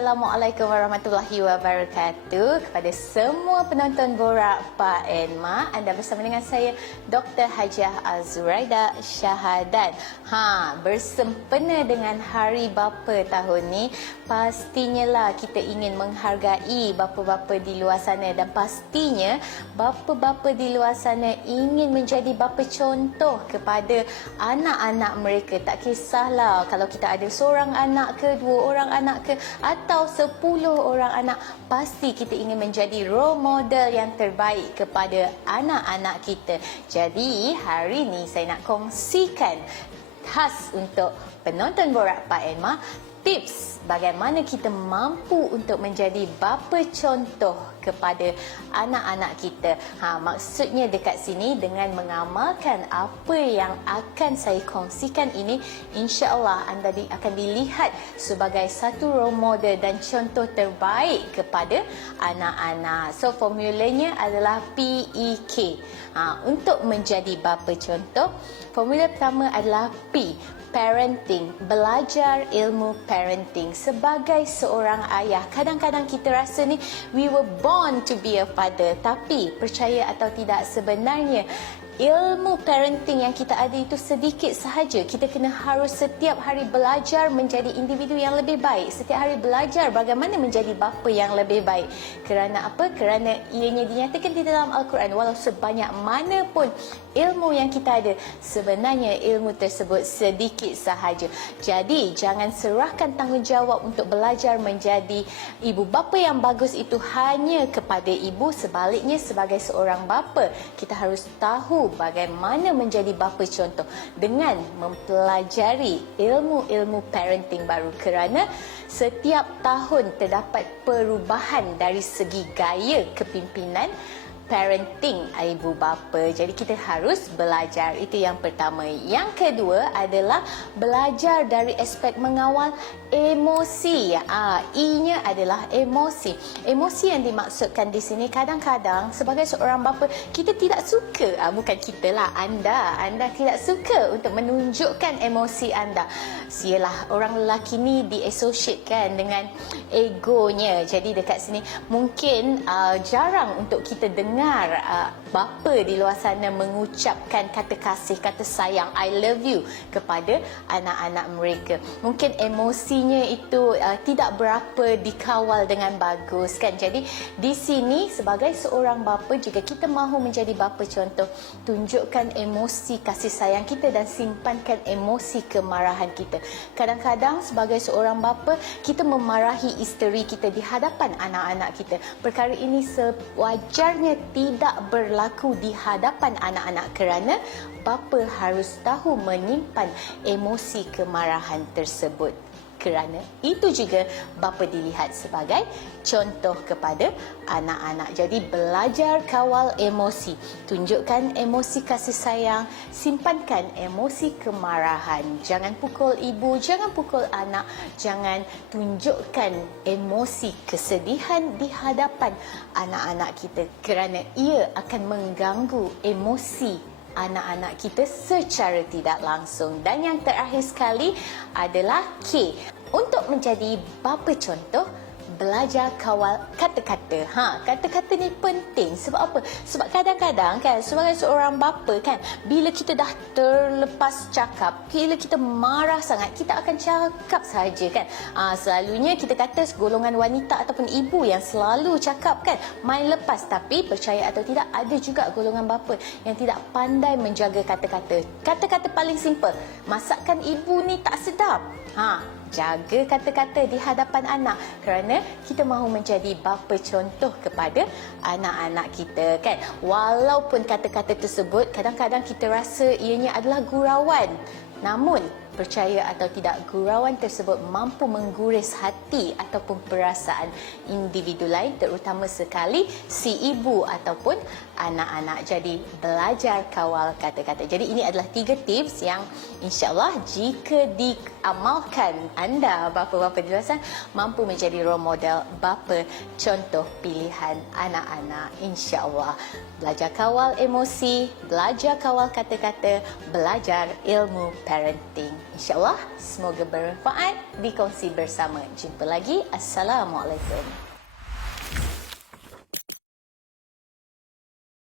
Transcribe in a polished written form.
Assalamualaikum warahmatullahi wabarakatuh. Kepada semua penonton Borak Pak and Mak, anda bersama dengan saya Dr. Hajiah Azuraida Syahadat. Bersempena dengan Hari Bapa tahun ni, pastinya lah kita ingin menghargai bapa-bapa di luar sana, dan pastinya bapa-bapa di luar sana ingin menjadi bapa contoh kepada anak-anak mereka. Tak kisahlah kalau kita ada seorang anak ke, 2 orang anak ke, atau 10 orang anak, pasti kita ingin menjadi role model yang terbaik kepada anak-anak kita. Jadi hari ni saya nak kongsikan khas untuk penonton Borak Pak and Mak, tips bagaimana kita mampu untuk menjadi bapa contoh kepada anak-anak kita. Maksudnya dekat sini dengan mengamalkan apa yang akan saya kongsikan ini, insya-Allah anda akan dilihat sebagai satu role model dan contoh terbaik kepada anak-anak. So formulanya adalah PEK. Untuk menjadi bapa contoh, formula pertama adalah P, parenting, belajar ilmu parenting. Sebagai seorang ayah, kadang-kadang kita rasa ni we were born to be a father, tapi percaya atau tidak, sebenarnya ilmu parenting yang kita ada itu sedikit sahaja. Kita kena harus setiap hari belajar menjadi individu yang lebih baik. Setiap hari belajar bagaimana menjadi bapa yang lebih baik. Kerana apa? Kerana ianya dinyatakan di dalam Al-Quran, walau sebanyak mana pun ilmu yang kita ada, sebenarnya ilmu tersebut sedikit sahaja. Jadi jangan serahkan tanggungjawab untuk belajar menjadi ibu bapa yang bagus itu hanya kepada ibu. Sebaliknya, sebagai seorang bapa, kita harus tahu bagaimana menjadi bapa contoh dengan mempelajari ilmu-ilmu parenting baru. Kerana setiap tahun terdapat perubahan dari segi gaya kepimpinan parenting ibu bapa. Jadi kita harus belajar. Itu yang pertama. Yang kedua adalah belajar dari aspek mengawal emosi. I-nya adalah emosi. Emosi yang dimaksudkan di sini, kadang-kadang sebagai seorang bapa kita tidak suka, bukan kita lah, anda tidak suka untuk menunjukkan emosi anda. Sialah, orang lelaki ni di-associatekan dengan egonya. Jadi dekat sini mungkin jarang untuk kita dengar bapa di luar sana mengucapkan kata kasih, kata sayang, I love you kepada anak-anak mereka. Mungkin emosinya itu tidak berapa dikawal dengan bagus, kan? Jadi di sini sebagai seorang bapa, jika kita mahu menjadi bapa contoh, tunjukkan emosi kasih sayang kita dan simpankan emosi kemarahan kita. Kadang-kadang sebagai seorang bapa, kita memarahi isteri kita di hadapan anak-anak kita. Perkara ini sewajarnya tidak berlaku di hadapan anak-anak, kerana bapa harus tahu menyimpan emosi kemarahan tersebut. Kerana itu juga bapa dilihat sebagai contoh kepada anak-anak. Jadi belajar kawal emosi, tunjukkan emosi kasih sayang, simpankan emosi kemarahan. Jangan pukul ibu, jangan pukul anak, jangan tunjukkan emosi kesedihan di hadapan anak-anak kita, kerana ia akan mengganggu emosi anak-anak kita secara tidak langsung. Dan yang terakhir sekali adalah K. Untuk menjadi bapa contoh, belajar kawal kata-kata. Kata-kata ni penting. Sebab apa? Sebab kadang-kadang kan, sebagai seorang bapa kan, bila kita dah terlepas cakap, bila kita marah sangat, kita akan cakap sahaja kan. Selalunya kita kata golongan wanita ataupun ibu yang selalu cakap kan, main lepas. Tapi percaya atau tidak, ada juga golongan bapa yang tidak pandai menjaga kata-kata. Kata-kata paling simple, masakan ibu ni tak sedap. Jaga kata-kata di hadapan anak, kerana kita mahu menjadi bapa contoh kepada anak-anak kita, kan. Walaupun kata-kata tersebut kadang-kadang kita rasa ianya adalah gurauan, namun percaya atau tidak, gurauan tersebut mampu mengguris hati ataupun perasaan individu lain, terutama sekali si ibu ataupun anak-anak. Jadi belajar kawal kata-kata. Jadi ini adalah 3 tips yang insya-Allah jika diamalkan, anda bapa-bapa di luar sana mampu menjadi role model bapa contoh pilihan anak-anak, insya-Allah. Belajar kawal emosi, belajar kawal kata-kata, belajar ilmu parenting. InsyaAllah semoga bermanfaat, dikongsi bersama. Jumpa lagi. Assalamualaikum.